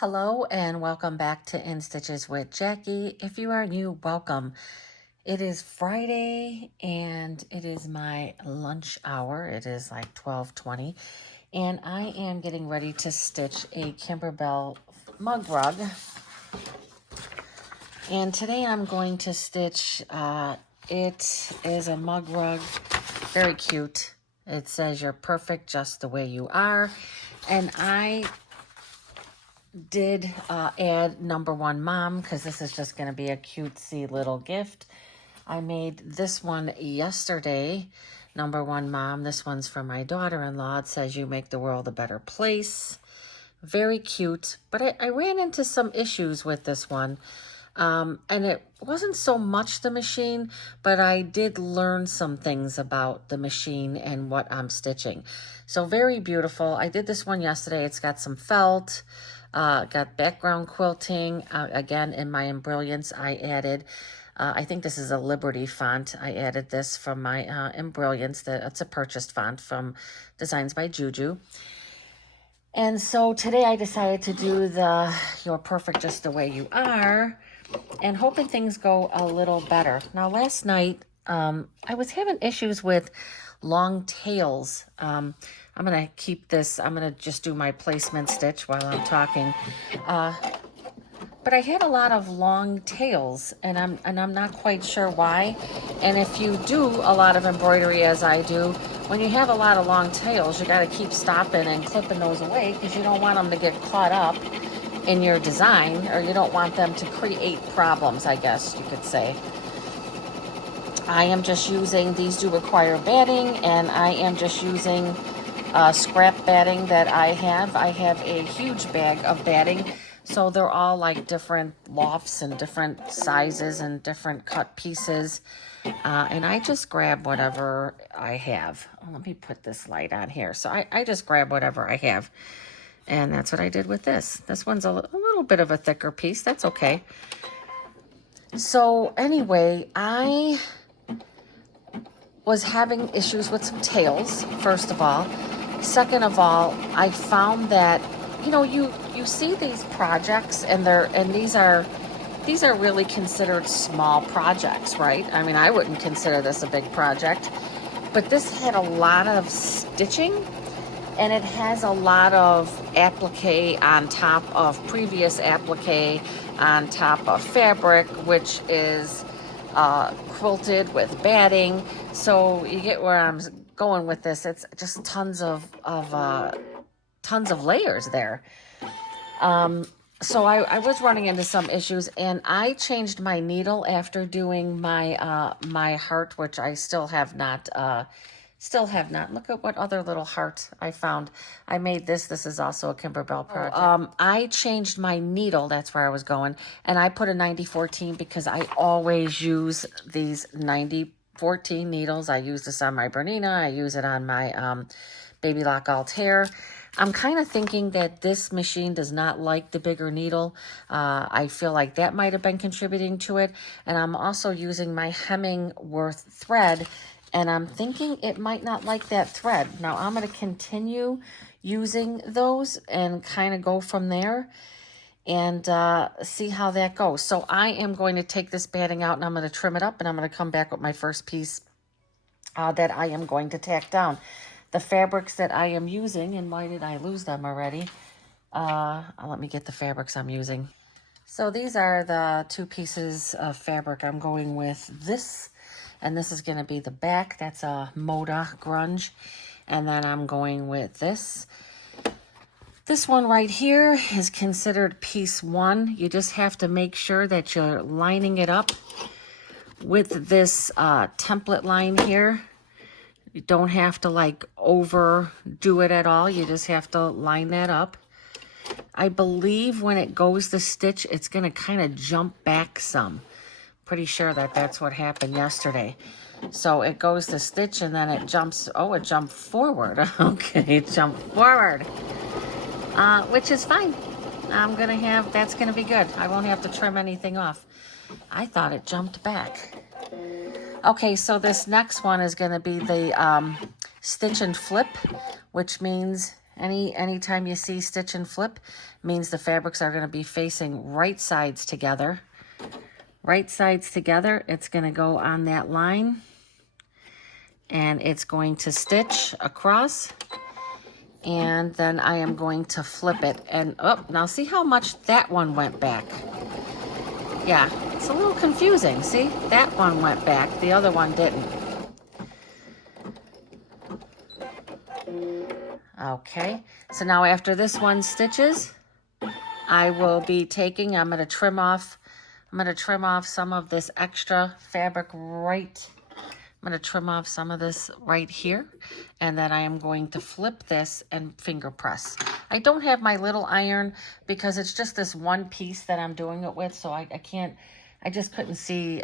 Hello and welcome back to In Stitches with Jackie. If you are new, welcome. It is Friday and it is my lunch hour. It is like 12:20 and I am getting ready to stitch a Kimberbell mug rug. And today I'm going to stitch, it is a mug rug, very cute. It says you're perfect just the way you are. And I did add number one mom because this is just going to be a cutesy little gift. I made this one yesterday, number one mom. This one's for my daughter-in-law. It says you make the world a better place. Very cute, but I ran into some issues with this one. And it wasn't so much the machine, but I did learn some things about the machine and what I'm stitching. So very beautiful. I did this one yesterday. It's got some felt, got background quilting. Again, in my Embrilliance, I added, I think this is a Liberty font. I added this from my Embrilliance. It's a purchased font from Designs by Juju. And so today I decided to do the You're Perfect Just the Way You Are, and hoping things go a little better. Now, last night, I was having issues with long tails. I'm going to keep this, I'm going to just do my placement stitch while I'm talking. But I had a lot of long tails, and I'm not quite sure why. And if you do a lot of embroidery as I do, when you have a lot of long tails, you got to keep stopping and clipping those away because you don't want them to get caught up in your design, or you don't want them to create problems, I guess you could say. I am just using, these do require batting, and I am just using scrap batting that I have. I have a huge bag of batting, so they're all like different lofts and different sizes and different cut pieces. And I just grab whatever I have. Oh, let me put this light on here. So I just grab whatever I have. And that's what I did with this. This one's a little bit of a thicker piece. That's okay. So anyway, I was having issues with some tails, first of all. Second of all, I found that, you see these projects and these are really considered small projects, right? I mean, I wouldn't consider this a big project, but this had a lot of stitching. And it has a lot of applique on top of previous applique on top of fabric, which is quilted with batting. So you get where I'm going with this. It's just tons of layers there. So I was running into some issues, and I changed my needle after doing my my heart, which I still have not. Look at what other little heart I found. I made this. This is also a Kimberbell project. I changed my needle. That's where I was going. And I put a 9014 because I always use these 9014 needles. I use this on my Bernina. I use it on my Baby Lock Altair. I'm kind of thinking that this machine does not like the bigger needle. I feel like that might have been contributing to it. And I'm also using my Hemingworth thread, and I'm thinking it might not like that thread. Now, I'm going to continue using those and kind of go from there and see how that goes. So I am going to take this batting out, and I'm going to trim it up, and I'm going to come back with my first piece that I am going to tack down. The fabrics that I am using, and why did I lose them already? Let me get the fabrics I'm using. So these are the two pieces of fabric. I'm going with this, and this is going to be the back. That's a Moda Grunge. And then I'm going with this. This one right here is considered piece one. You just have to make sure that you're lining it up with this template line here. You don't have to like overdo it at all. You just have to line that up. I believe when it goes to stitch, it's going to kind of jump back some. Pretty sure that that's what happened yesterday. So it goes to stitch and then it jumps. Oh, it jumped forward. Okay, it jumped forward, which is fine. That's going to be good. I won't have to trim anything off. I thought it jumped back. Okay, so this next one is going to be the stitch and flip, which means Anytime you see stitch and flip, means the fabrics are going to be facing right sides together. Right sides together, it's going to go on that line, and it's going to stitch across, and then I am going to flip it. And oh, now see how much that one went back. Yeah, it's a little confusing. See, that one went back, the other one didn't. Okay, so now after this one stitches, I will be taking, I'm going to trim off some of this extra fabric right. I'm going to trim off some of this right here, and then I am going to flip this and finger press. I don't have my little iron because it's just this one piece that I'm doing it with, so I just couldn't see,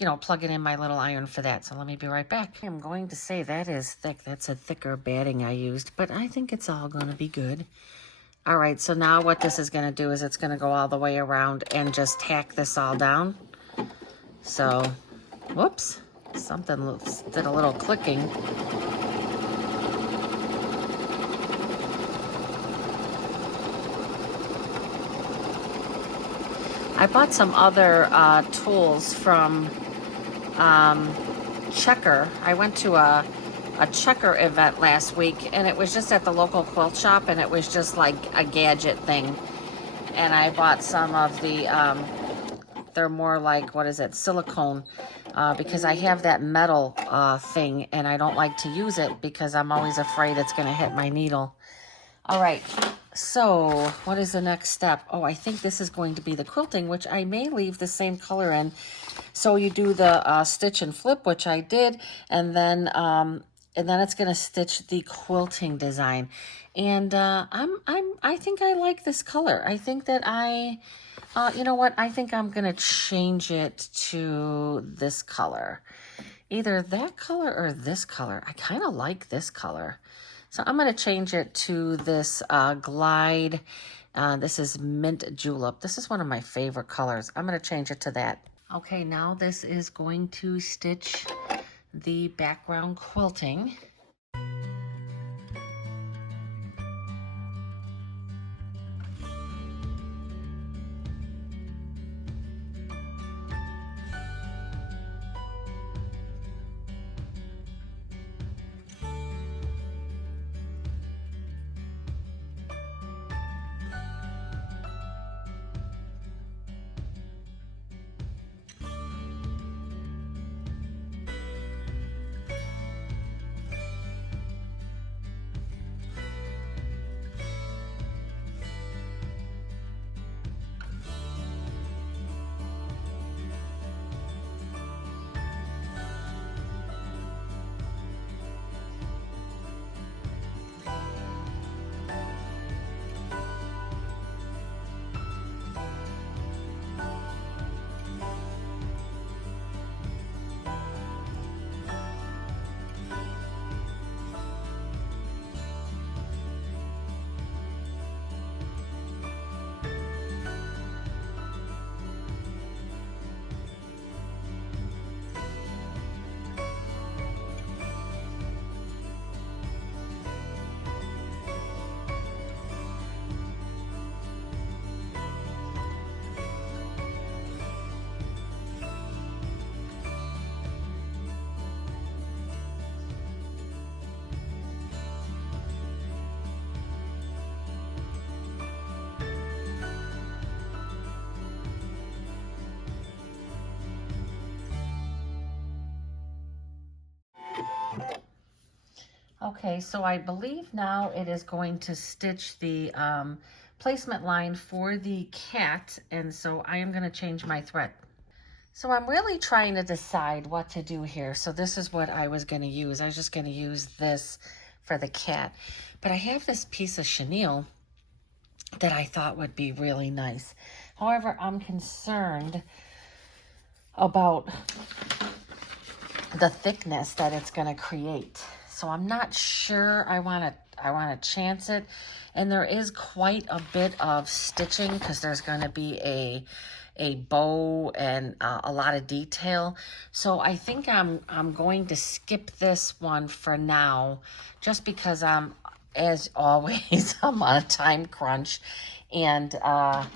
you know, plugging in my little iron for that. So let me be right back. I'm going to say that is thick. That's a thicker batting I used, but I think it's all going to be good. All right, so now what this is going to do is it's going to go all the way around and just tack this all down. So, whoops, something did a little clicking. I bought some other tools from Checker. I went to a Checker event last week, and it was just at the local quilt shop, and it was just like a gadget thing. And I bought some of the, they're more like, what is it, silicone, because I have that metal thing, and I don't like to use it because I'm always afraid it's going to hit my needle. All right, so what is the next step? Oh, I think this is going to be the quilting, which I may leave the same color in. So you do the stitch and flip, which I did, and then it's gonna stitch the quilting design. And I think I like this color. I think that you know what? I think I'm gonna change it to this color, either that color or this color. I kind of like this color. So I'm going to change it to this Glide. This is Mint Julep. This is one of my favorite colors. I'm going to change it to that. Okay, now this is going to stitch the background quilting. Okay, so I believe now it is going to stitch the placement line for the cat, and so I am going to change my thread. So I'm really trying to decide what to do here. So this is what I was going to use. I was just going to use this for the cat. But I have this piece of chenille that I thought would be really nice. However, I'm concerned about the thickness that it's going to create. So I'm not sure I want to chance it. And there is quite a bit of stitching because there's going to be a bow and a lot of detail. So I think I'm going to skip this one for now, just because as always, I'm on a time crunch, and I,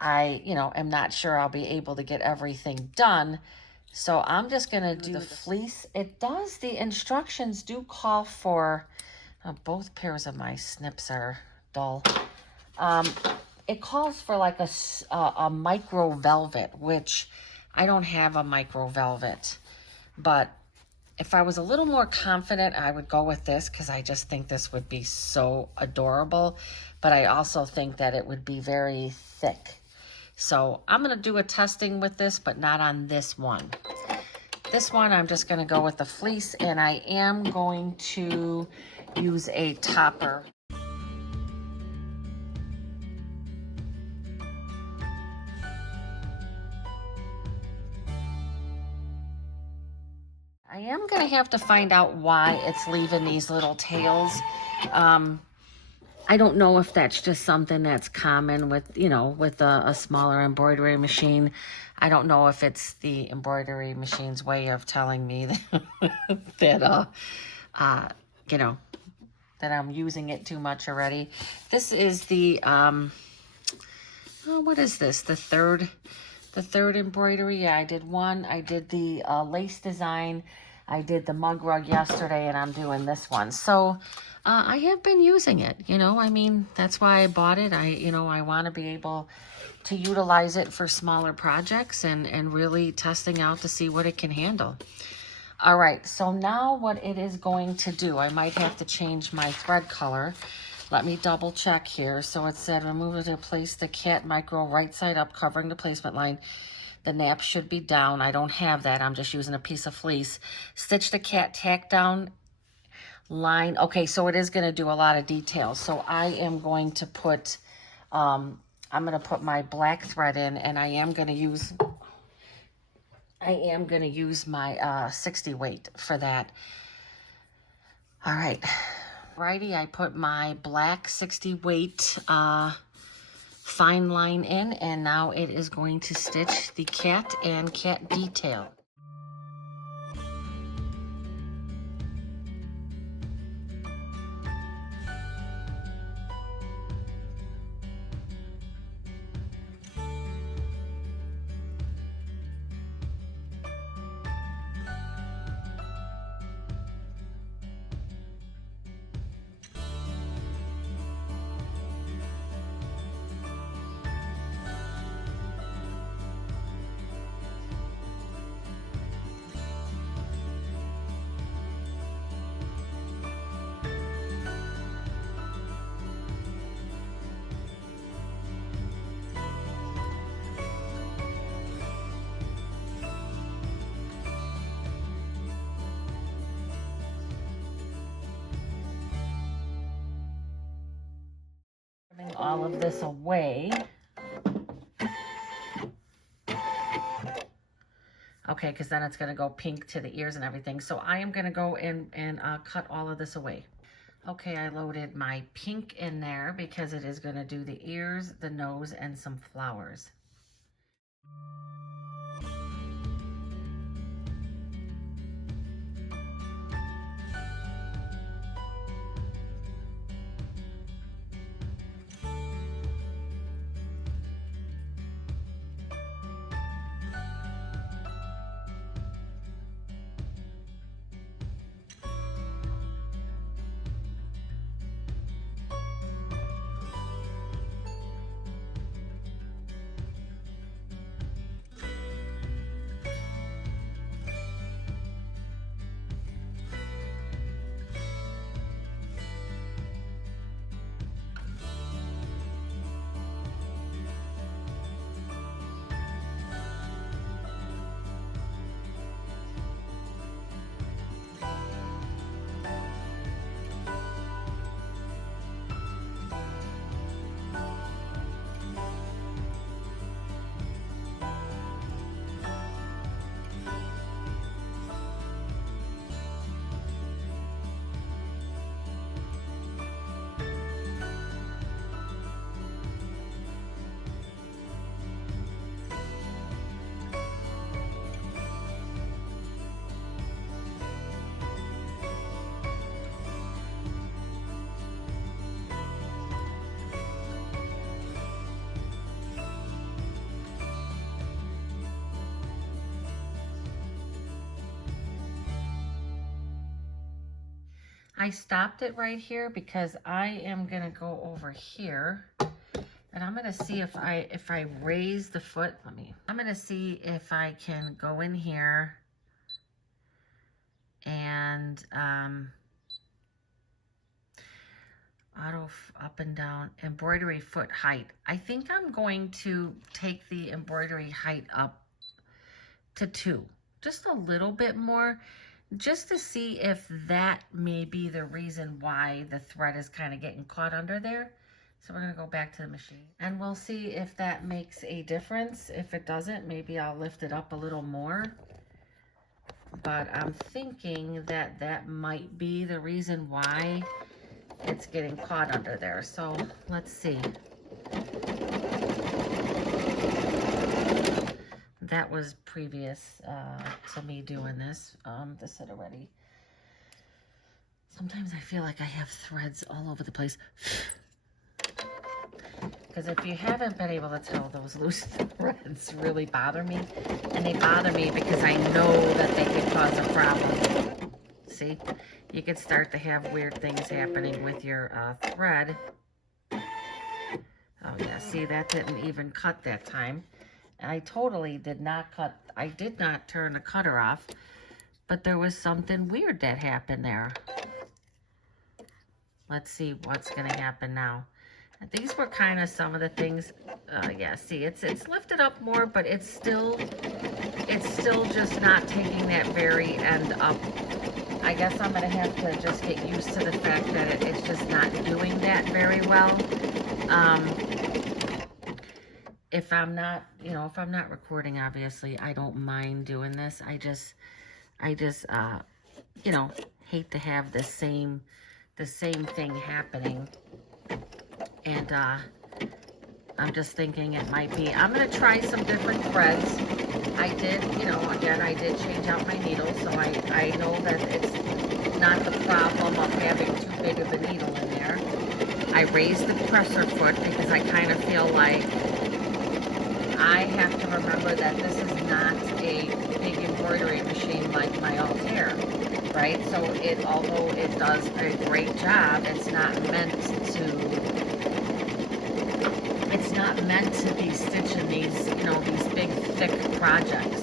am not sure I'll be able to get everything done. So I'm just gonna do the fleece. The instructions do call for, both pairs of my snips are dull. It calls for like a micro velvet, which I don't have a micro velvet. But if I was a little more confident, I would go with this because I just think this would be so adorable. But I also think that it would be very thick. So I'm going to do a testing with this, but not on this one. This one, I'm just going to go with the fleece, and I am going to use a topper. I am going to have to find out why it's leaving these little tails. I don't know if that's just something that's common with, with a smaller embroidery machine. I don't know if it's the embroidery machine's way of telling me that, that I'm using it too much already. This is the, what is this? The third embroidery. Yeah, I did one. I did the lace design. I did the mug rug yesterday, and I'm doing this one. So I have been using it, that's why I bought it. I want to be able to utilize it for smaller projects and really testing out to see what it can handle. All right, so now what it is going to do, I might have to change my thread color. Let me double check here. So it said remove it to place the cat micro right side up, covering the placement line. The nap should be down. I don't have that. I'm just using a piece of fleece. Stitch the cat tack down line. Okay, so it is going to do a lot of details. So I am going to put, I'm going to put my black thread in, and I am going to use my 60 weight for that. All right. Righty, I put my black 60 weight fine line in, and now it is going to stitch the cat and cat detail. Putting all of this away. Okay, because then it's going to go pink to the ears and everything. So I am going to go in and cut all of this away. Okay, I loaded my pink in there because it is going to do the ears, the nose, and some flowers. I stopped it right here because I am gonna go over here and I'm gonna see if I raise the foot. I'm gonna see if I can go in here and auto up and down embroidery foot height. I think I'm going to take the embroidery height up to 2, just a little bit more, just to see if that may be the reason why the thread is kind of getting caught under there. So we're gonna go back to the machine and we'll see if that makes a difference. If it doesn't, maybe I'll lift it up a little more. But I'm thinking that that might be the reason why it's getting caught under there. So let's see. That was previous to me doing this. This had already. Sometimes I feel like I have threads all over the place. Because if you haven't been able to tell, those loose threads really bother me. And they bother me because I know that they could cause a problem. See? You could start to have weird things happening with your thread. Oh yeah, see, that didn't even cut that time. I totally did not cut. I did not turn the cutter off. But there was something weird that happened there. Let's see what's going to happen now. These were kind of some of the things. Yeah, see, it's lifted up more, but it's still just not taking that very end up. I guess I'm going to have to just get used to the fact that it's just not doing that very well. If I'm not, if I'm not recording, obviously, I don't mind doing this. I just, hate to have the same thing happening. And I'm just thinking it might be. I'm going to try some different threads. I did, again, I did change out my needle, so I know that it's not the problem of having too big of a needle in there. I raised the presser foot because I kind of feel like I have to remember that this is not a big embroidery machine like my Altair, right? So although it does a great job, it's not meant to be stitching these, these big, thick projects.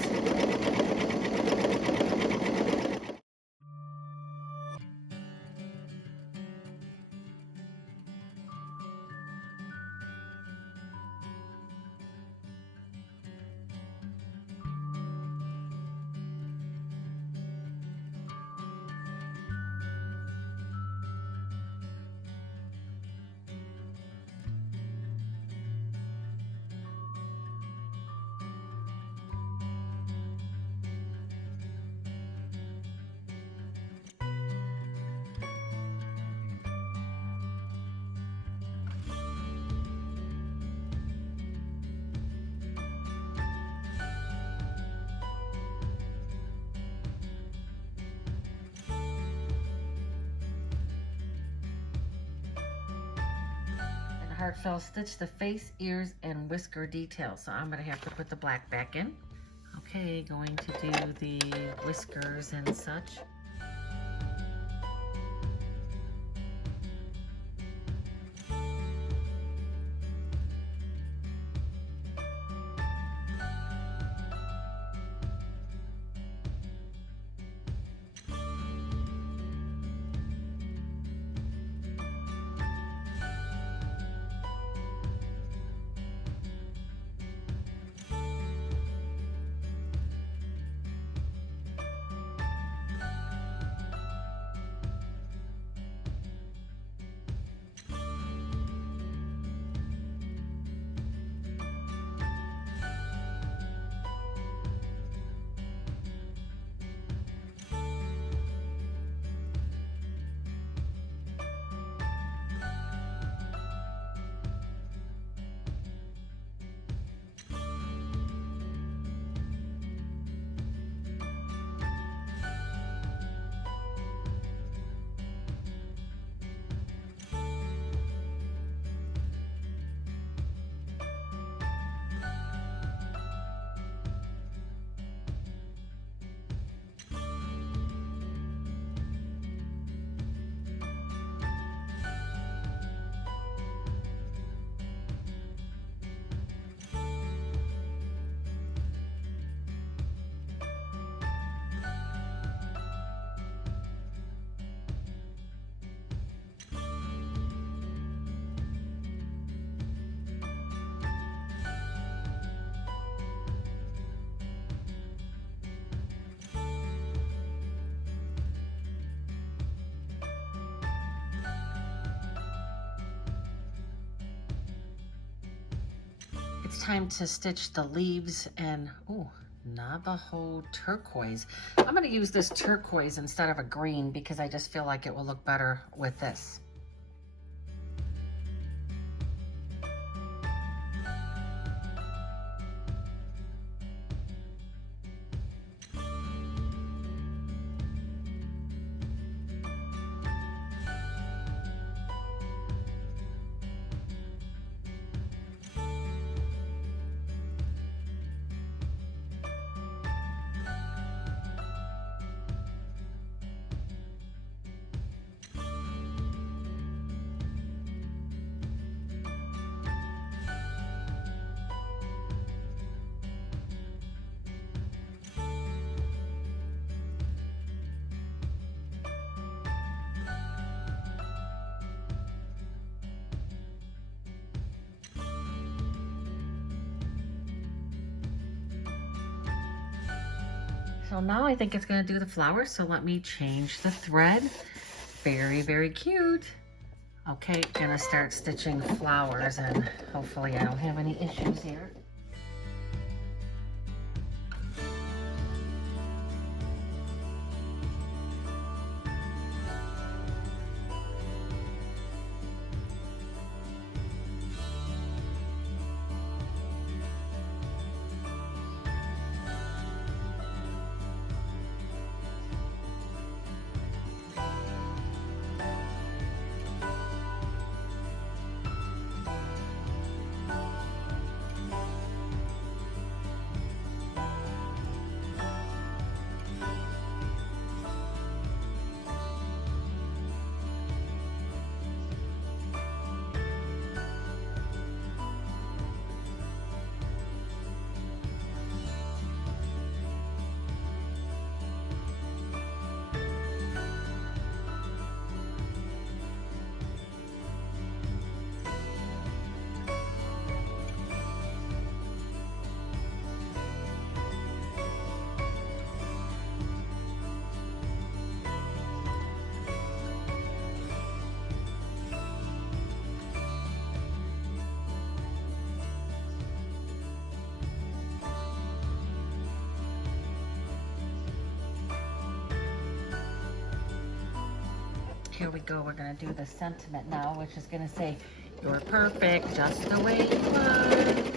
Heartfelt stitch the face, ears, and whisker details. So I'm going to have to put the black back in. Okay, going to do the whiskers and such. it's time to stitch the leaves and, ooh, Navajo turquoise. I'm going to use this turquoise instead of a green because I just feel like it will look better with this. So now I think it's going to do the flowers, so let me change the thread. Very, very cute. Okay, gonna start stitching flowers, and hopefully I don't have any issues here. Here we go, we're gonna do the sentiment now, which is gonna say, "You're perfect just the way you are."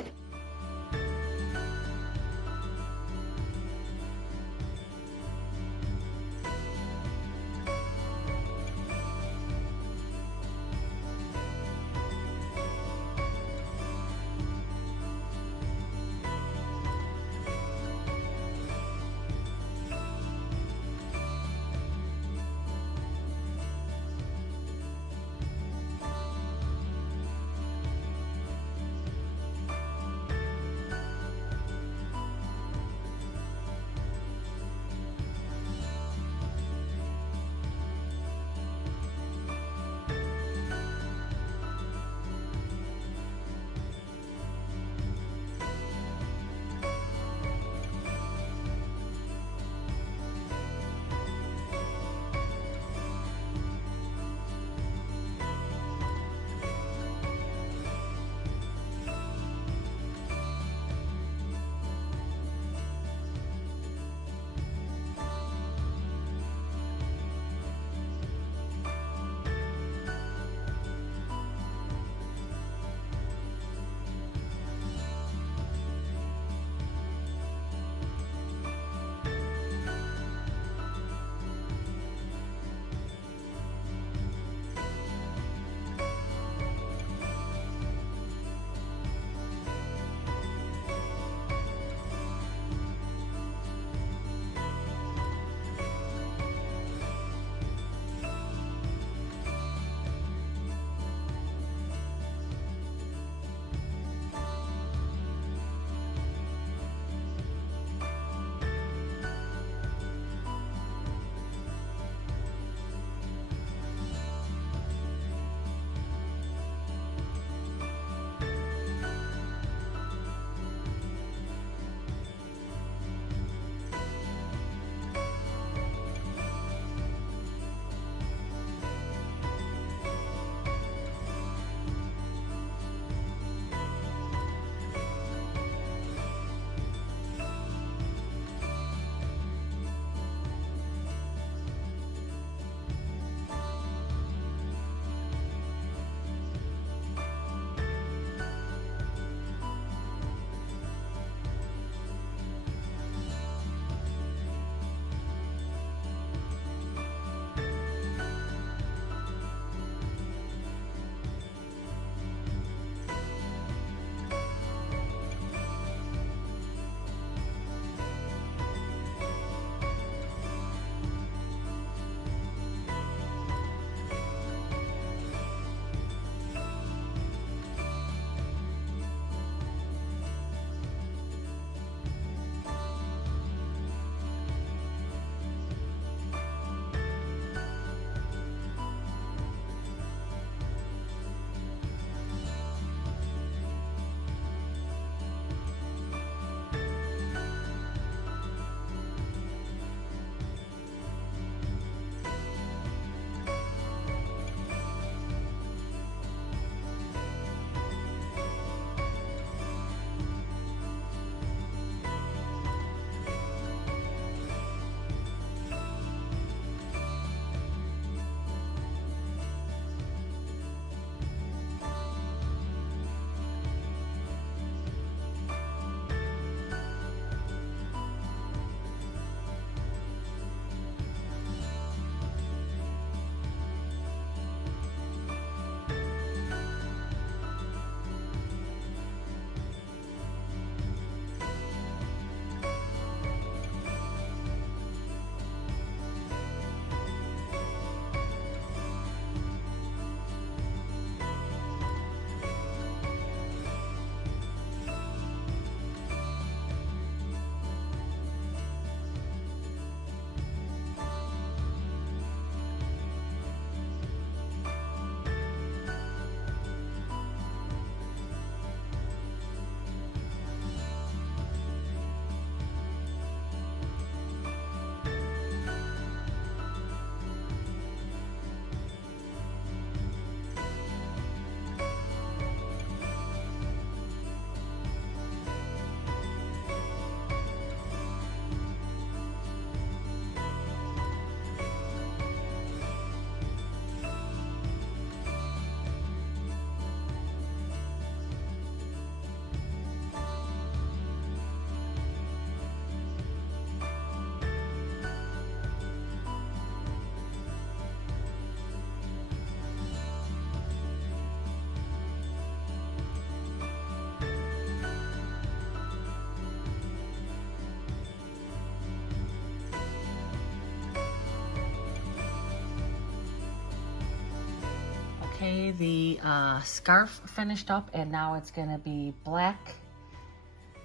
Okay, the scarf finished up, and now it's gonna be black.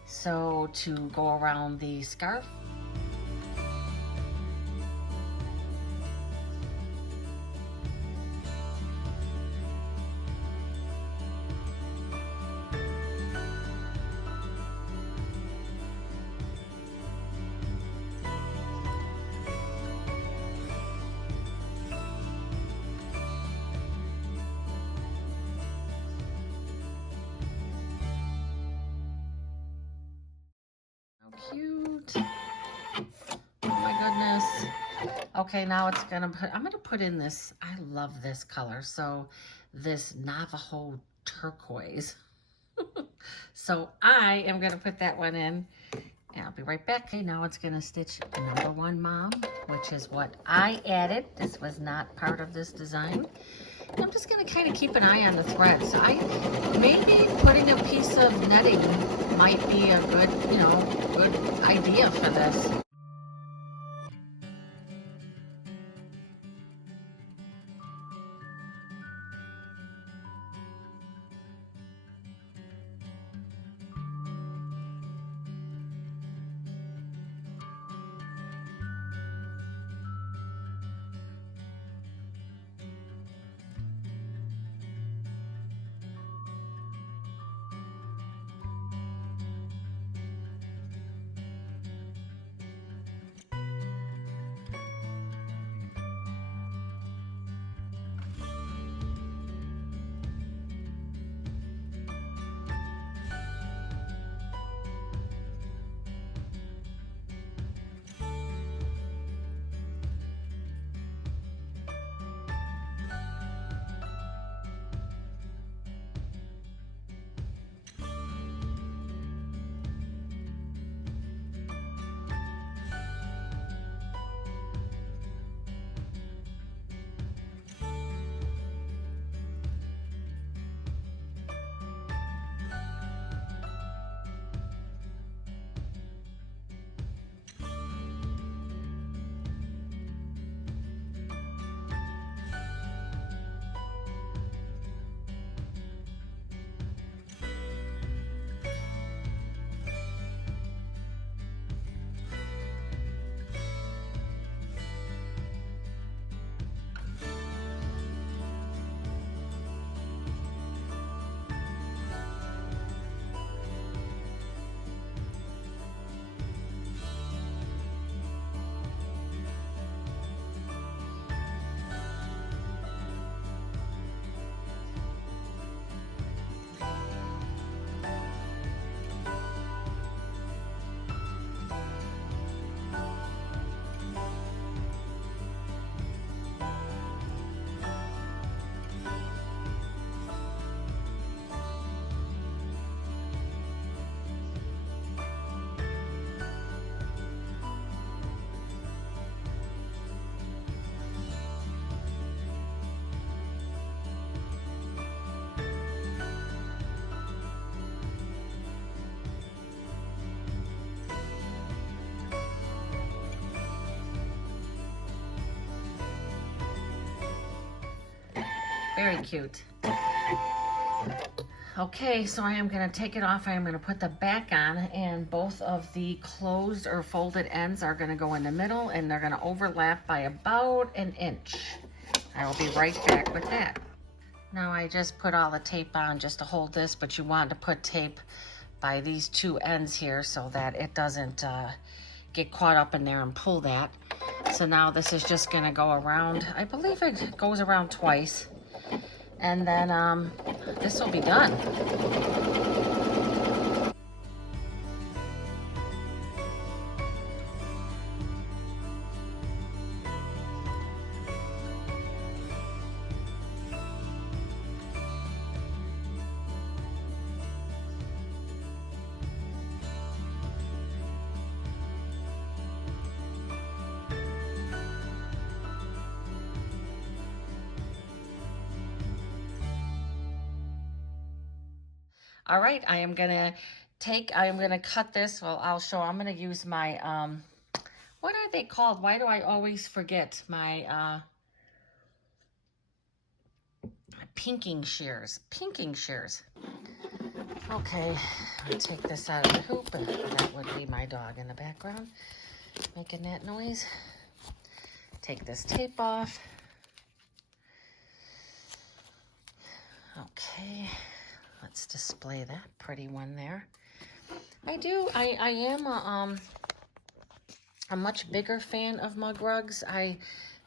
So to go around the scarf. How cute. Oh my goodness. Okay, now it's I'm gonna put in this, I love this color. So this Navajo turquoise. So I am gonna put that one in, and I'll be right back. Okay, now it's gonna stitch number 1 mom, which is what I added. This was not part of this design. And I'm just gonna kind of keep an eye on the threads. Maybe putting a piece of netting might be a good, good idea for this. Very cute. Okay, so I am going to take it off. I am going to put the back on, and both of the closed or folded ends are going to go in the middle, and they're going to overlap by about an inch. I will be right back with that. Now I just put all the tape on just to hold this, but you want to put tape by these 2 ends here so that it doesn't get caught up in there and pull that. So now this is just going to go around. I believe it goes around twice. And then this will be done. All right, I am gonna cut this. Well, I'll show, I'm gonna use my, what are they called? Why do I always forget? My pinking shears. Pinking shears. Okay, I'll take this out of the hoop, and that would be my dog in the background making that noise. Take this tape off. Okay, let's display that pretty one there. I am a much bigger fan of mug rugs. I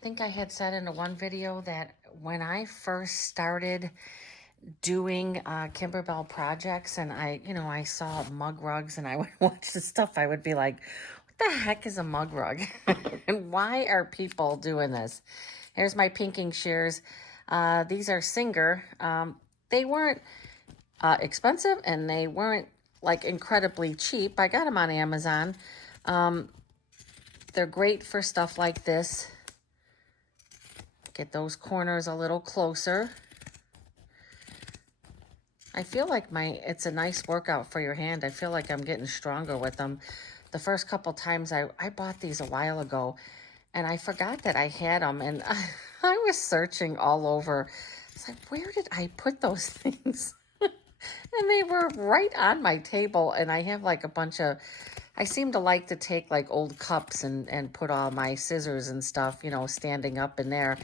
think I had said in one video that when I first started doing Kimberbell projects, and I saw mug rugs and I would watch the stuff, I would be like, what the heck is a mug rug? And why are people doing this? Here's my pinking shears. These are Singer. They weren't expensive, and they weren't like incredibly cheap. I got them on Amazon. They're great for stuff like this. Get those corners a little closer. I feel like it's a nice workout for your hand. I feel like I'm getting stronger with them. The first couple times I bought these a while ago, and I forgot that I had them, and I was searching all over. It's like, where did I put those things? And they were right on my table, and I have like a bunch of, I seem to like to take like old cups and put all my scissors and stuff, standing up in there.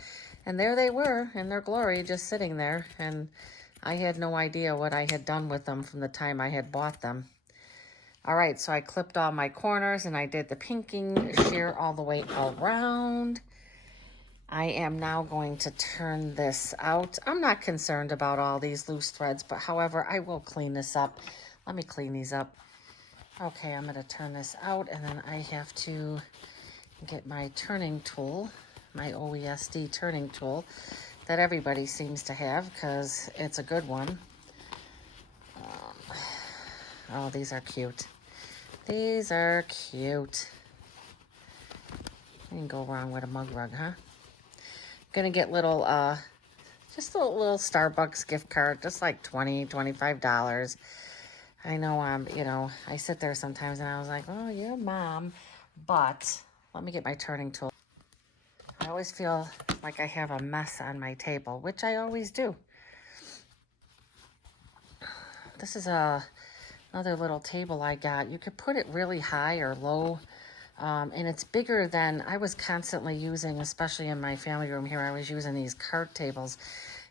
And there they were in their glory, just sitting there, and I had no idea what I had done with them from the time I had bought them. All right, so I clipped all my corners, and I did the pinking shear all the way around. I am now going to turn this out. I'm not concerned about all these loose threads, but however, I will clean this up. Let me clean these up. Okay, I'm going to turn this out, and then I have to get my turning tool, my OESD turning tool that everybody seems to have because it's a good one. Oh, these are cute. These are cute. You can go wrong with a mug rug, huh? Gonna get little, just a little Starbucks gift card, just like $20-$25. I know I sit there sometimes and I was like, oh, you're mom. But let me get my turning tool. I always feel like I have a mess on my table, which I always do. This is another little table I got. You could put it really high or low. And it's bigger than I was constantly using, especially in my family room here. I was using these card tables,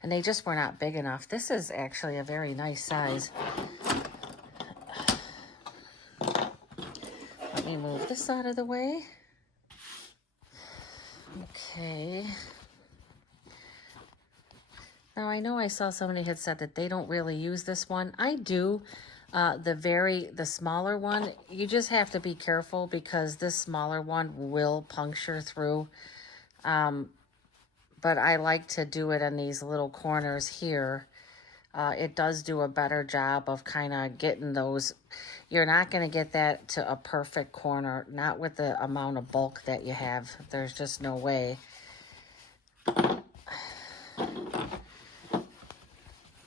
and they just were not big enough. This is actually a very nice size. Let me move this out of the way. Okay. Now, I know I saw somebody had said that they don't really use this one. I do. The smaller one, you just have to be careful because this smaller one will puncture through. But I like to do it in these little corners here. It does do a better job of kind of getting those. You're not going to get that to a perfect corner, not with the amount of bulk that you have. There's just no way.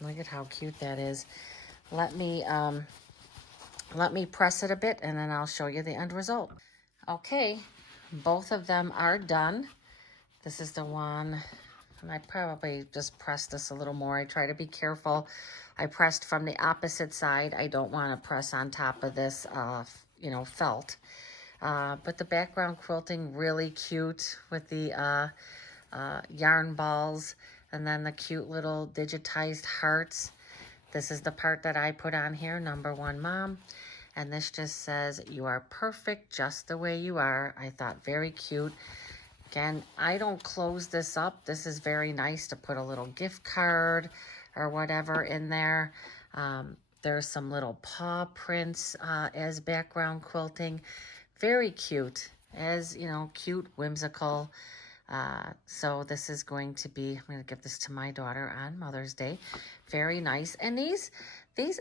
Look at how cute that is. Let me press it a bit, and then I'll show you the end result. Okay, both of them are done. This is the one, and I probably just pressed this a little more. I try to be careful. I pressed from the opposite side. I don't want to press on top of this, felt. But the background quilting, really cute with the yarn balls, and then the cute little digitized hearts. This is the part that I put on here, number 1 mom. And this just says, you are perfect just the way you are. I thought very cute. Again, I don't close this up. This is very nice to put a little gift card or whatever in there. There's some little paw prints as background quilting. Very cute, as cute, whimsical. So this is going to be, I'm going to give this to my daughter on Mother's Day. Very nice. And these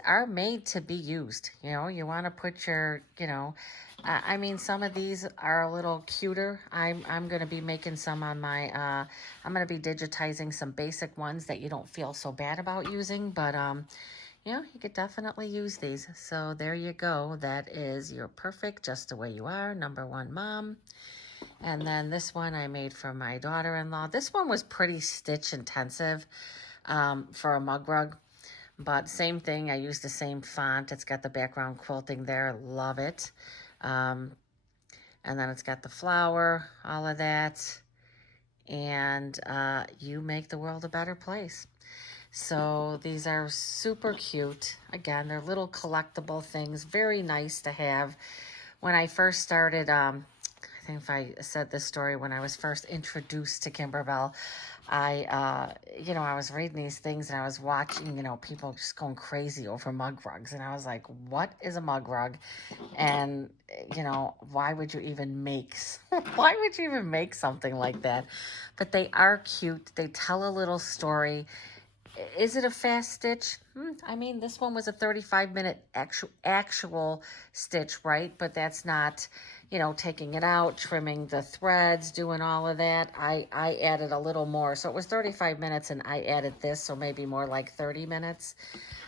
are made to be used. You want to put your, I mean, some of these are a little cuter. I'm going to be making some on my, I'm going to be digitizing some basic ones that you don't feel so bad about using. But, you could definitely use these. So there you go. That is You're Perfect Just the Way You Are, number 1 mom. And then this one I made for my daughter-in-law. This one was pretty stitch intensive. for a mug rug. But same thing, I used the same font. It's got the background quilting there. Love it. Um, and then it's got the flower, all of that. And you make the world a better place. So these are super cute. Again, they're little collectible things. Very nice to have. When I first started, I think if I said this story, when I was first introduced to Kimberbell, I was reading these things and I was watching, people just going crazy over mug rugs. And I was like, what is a mug rug? And, why would you even make, why would you even make something like that? But they are cute. They tell a little story. Is it a fast stitch? I mean, this one was a 35-minute actual stitch, right? But that's not, taking it out, trimming the threads, doing all of that. I added a little more. So it was 35 minutes and I added this, so maybe more like 30 minutes.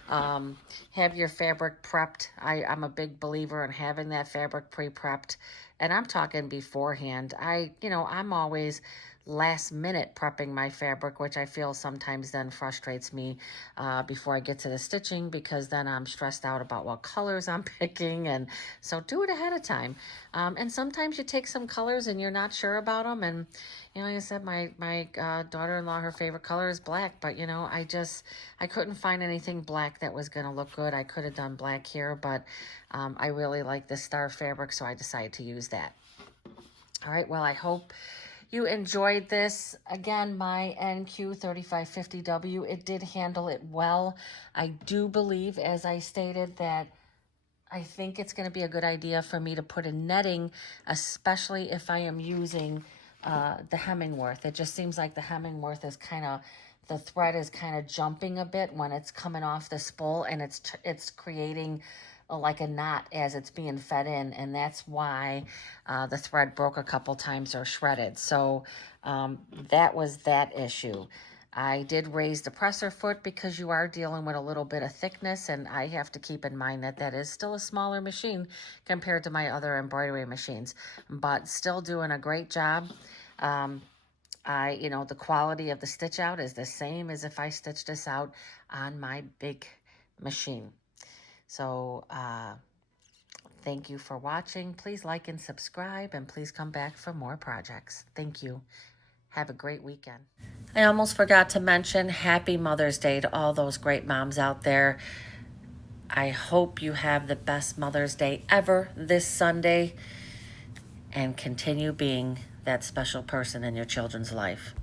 Have your fabric prepped. I'm a big believer in having that fabric pre-prepped. And I'm talking beforehand. I'm always last minute prepping my fabric, which I feel sometimes then frustrates me before I get to the stitching, because then I'm stressed out about what colors I'm picking. And so do it ahead of time. And sometimes you take some colors and you're not sure about them. And, like I said, my daughter-in-law, her favorite color is black, but, I couldn't find anything black that was going to look good. I could have done black here, but I really like the star fabric, so I decided to use that. All right, well, I hope you enjoyed this. Again, my NQ3550W, it did handle it well. I do believe, as I stated, that I think it's going to be a good idea for me to put in netting, especially if I am using the Hemmingworth. It just seems like the Hemmingworth is the thread is kind of jumping a bit when it's coming off the spool, and it's creating like a knot as it's being fed in, and that's why the thread broke a couple times or shredded. So that was that issue. I did raise the presser foot because you are dealing with a little bit of thickness, and I have to keep in mind that that is still a smaller machine compared to my other embroidery machines, but still doing a great job. The quality of the stitch out is the same as if I stitched this out on my big machine. So thank you for watching. Please like and subscribe, and please come back for more projects. Thank you. Have a great weekend. I almost forgot to mention Happy Mother's Day to all those great moms out there. I hope you have the best Mother's Day ever this Sunday, and continue being that special person in your children's life.